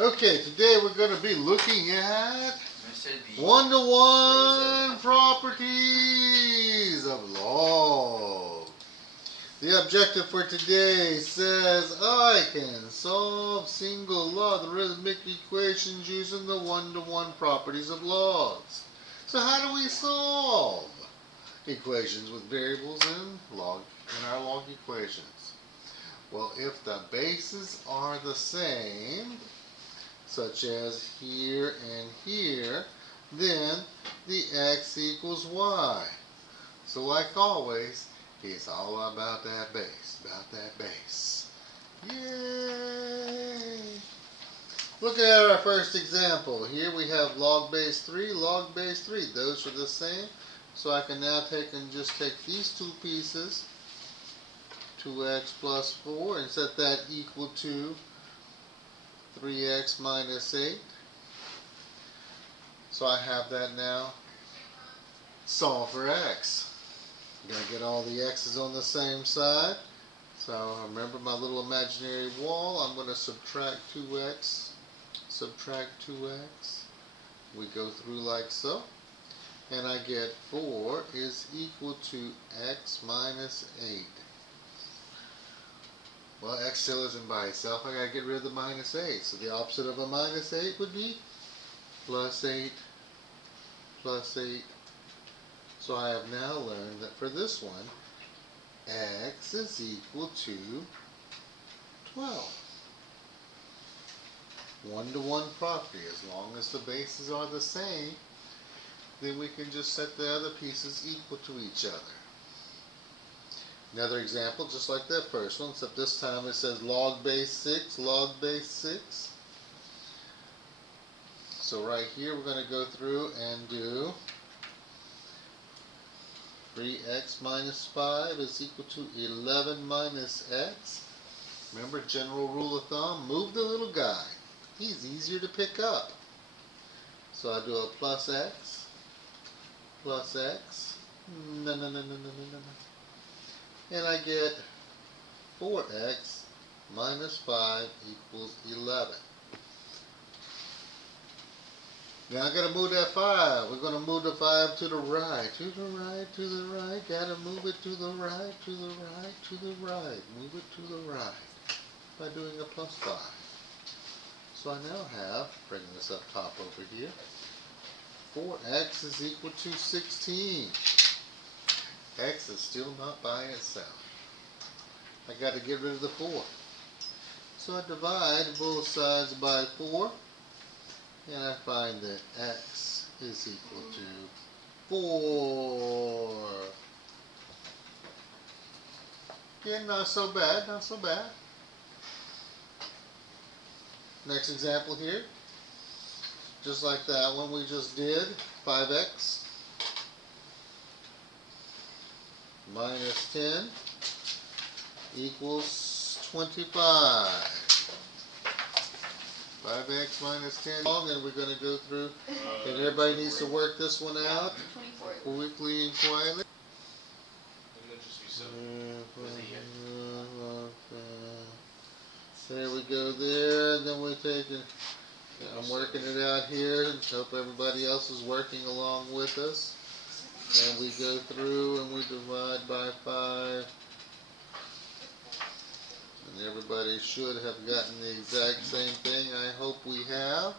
Okay, today we're going to be looking at one-to-one properties of log. The objective for today says I can solve single logarithmic equations using the one-to-one properties of logs. So how do we solve equations with variables in our log equations? Well, if the bases are the same, such as here and here, then the x equals y. So like always, it's all about that base, Yay! Looking at our first example, here we have log base 3, log base 3. Those are the same. So I can now take these two pieces, 2x plus 4, and set that equal to 3x minus 8. So I have that now. Solve for x. I'm going to get all the x's on the same side. So remember my little imaginary wall. I'm going to subtract 2x. Subtract 2x. We go through like so. And I get 4 is equal to x minus 8. Well, x still isn't by itself. I got to get rid of the minus 8. So the opposite of a minus 8 would be plus 8, plus 8. So I have now learned that for this one, x is equal to 12. One-to-one property. As long as the bases are the same, then we can just set the other pieces equal to each other. Another example, just like that first one, except this time it says log base 6, log base 6. So right here we're going to go through and do 3x minus 5 is equal to 11 minus x. Remember, general rule of thumb, move the little guy. He's easier to pick up. So I do a plus x, no. And I get 4x minus 5 equals 11. Now I gotta move that 5. We're gonna move the 5 to the right, to the right, to the right. Gotta move it to the right, to the right, to the right. Move it to the right by doing a plus 5. So I now have, bring this up top over here, 4x is equal to 16. X is still not by itself. I got to get rid of the 4. So I divide both sides by 4. And I find that x is equal to 4. Yeah, not so bad, not so bad. Next example here. Just like that one we just did. 5x minus 10 equals 25. 5x minus 10, and we're going to go through, and everybody needs to work this one out quickly and quietly. There we go there, and then we take it, I'm working it out here, and hope everybody else is working along with us. And we go through and we divide by 5. And everybody should have gotten the exact same thing. I hope we have.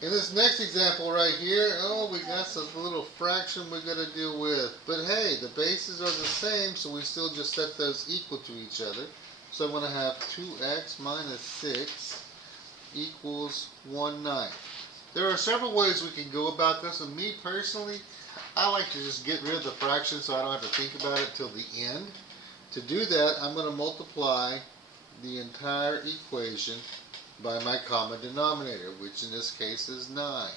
In this next example right here, oh, we got some little fraction we got to deal with. But hey, the bases are the same, so we still just set those equal to each other. So I'm going to have 2x minus 6 equals 1/9. There are several ways we can go about this, and me personally, I like to just get rid of the fraction so I don't have to think about it till the end. To do that, I'm going to multiply the entire equation by my common denominator, which in this case is 9.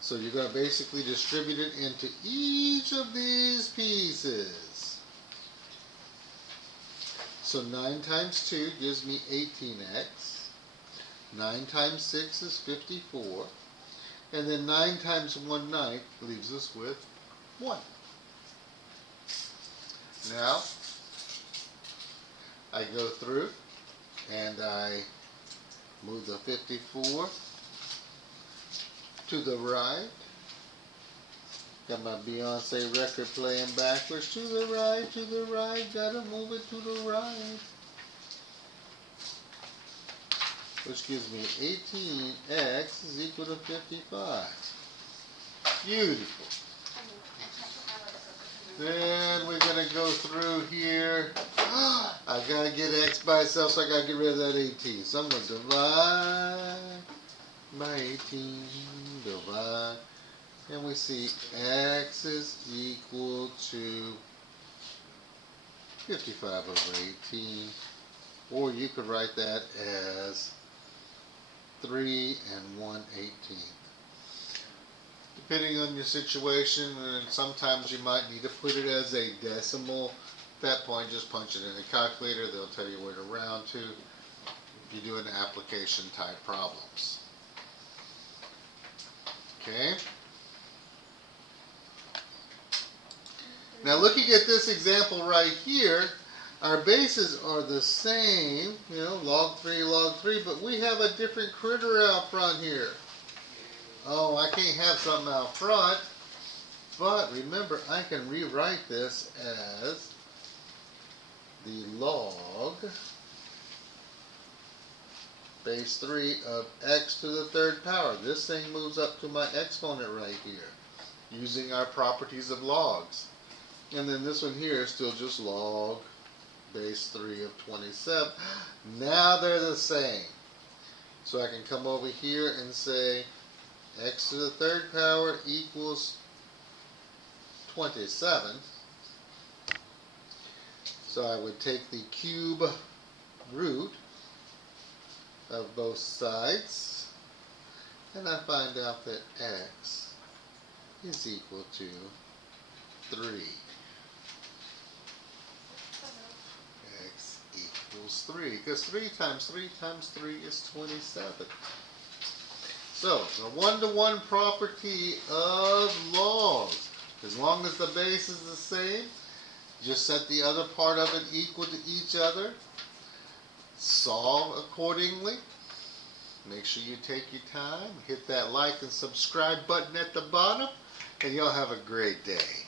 So you're going to basically distribute it into each of these pieces. So 9 times 2 gives me 18x. 9 times 6 is 54. And then 9 times 1/9 leaves us with 1. Now, I go through and I move the 54 to the right. Got my Beyonce record playing backwards. To the right, gotta move it to the right. Which gives me 18x is equal to 55. Beautiful. Then we're going to go through here. I got to get x by itself, so I got to get rid of that 18. So I'm going to divide by 18, divide. And we see x is equal to 55 over 18. Or you could write that as 3 and 1/18. Depending on your situation, and sometimes you might need to put it as a decimal. At that point, just punch it in a calculator. They'll tell you where to round to if you're doing application type problems. Okay. Now looking at this example right here, our bases are the same, log 3, but we have a different critter out front here. Oh, I can't have something out front, but remember, I can rewrite this as the log base 3 of x to the third power. This thing moves up to my exponent right here, using our properties of logs. And then this one here is still just log base 3 of 27. Now they're the same. So I can come over here and say x to the third power equals 27. So I would take the cube root of both sides, and I find out that x is equal to 3. X equals 3, because 3 times 3 times 3 is 27. So, the one-to-one property of logs, as long as the base is the same, just set the other part of it equal to each other, solve accordingly. Make sure you take your time, hit that like and subscribe button at the bottom, and you'll have a great day.